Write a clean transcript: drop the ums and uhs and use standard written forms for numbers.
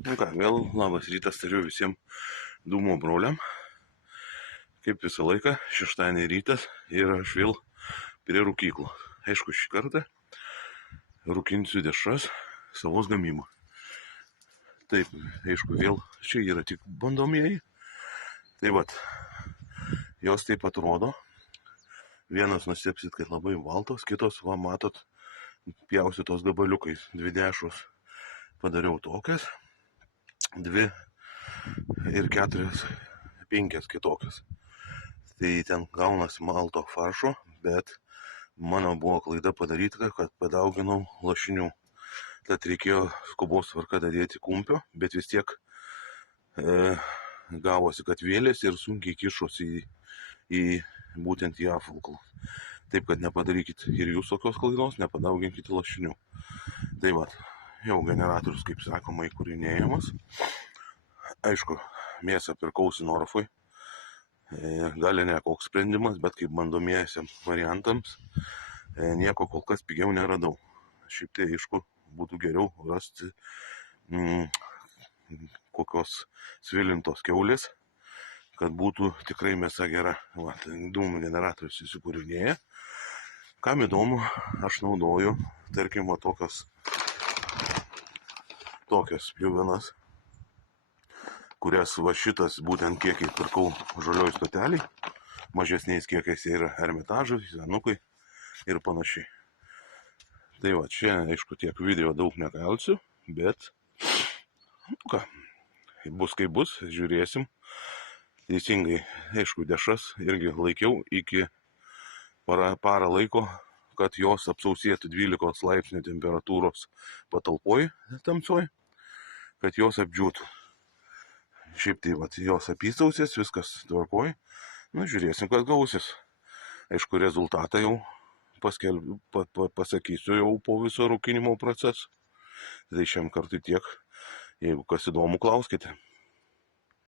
Nu ką, vėl labas rytas tariu visiems dūmo broliam. Kaip visą laiką, šeštadienį rytas ir aš vėl prie rūkyklų. Aišku, šį kartą rūkinsiu dešras savos gamybą. Taip, aišku, vėl čia yra tik bandomieji. Tai vat, jos taip atrodo. Vienas nustepsit, kad labai baltos, kitos, va matot, pjaustytos gabaliukais. 2 dešros padariau tokias, 2 ir 4, 5 kitokias. Tai ten gaunasi malto faršo, bet mano buvo klaida padaryta, kad padauginau lašinių. Tad reikėjo skubos tvarka dadėti kumpio, bet vis tiek gavosi, kad vėlėsi ir sunkiai kišosi į būtent į apvalkalą. Taip, kad nepadarykit ir jūs tokios klaidos, nepadauginkit lašinių. Tai va, jau generatorius, kaip sakoma, įkūrinėjamas. Aišku, mėsą pirkausi Norfui. Gali ne koks sprendimas, bet kaip bandomiesiams variantams nieko kol kas pigiau neradau. Šiaip tai, aišku, būtų geriau rasti kokios svilintos kiaulės, kad būtų tikrai mėsa gera. Va, dūmų generatorius įsikūrinėja. Kam įdomu, aš naudoju, tarkim, tokias pjuvenas, kurias va šitas būtent kiekiai pirkau žalioj stoteliai, mažesniais kiekiais yra Ermitažai, senukai ir panašiai. Tai va, čia, aišku, tiek video daug nekalsiu, bet, nu ką, bus kaip bus, žiūrėsim. Teisingai, aišku, dešras irgi laikiau iki parą laiko, kad jos apsausėtų 12 laipsnių temperatūros patalpoj tamsoj, kad jos apdžiūtų. Šiaip tai, vat, jos apysausės, viskas tvarkoj. Nu, žiūrėsim, kas gausis. Aišku, rezultatą jau pasakysiu jau po viso rūkinimo proceso. Tai šiam kartui tiek. Jeigu kas įdomu, klauskite.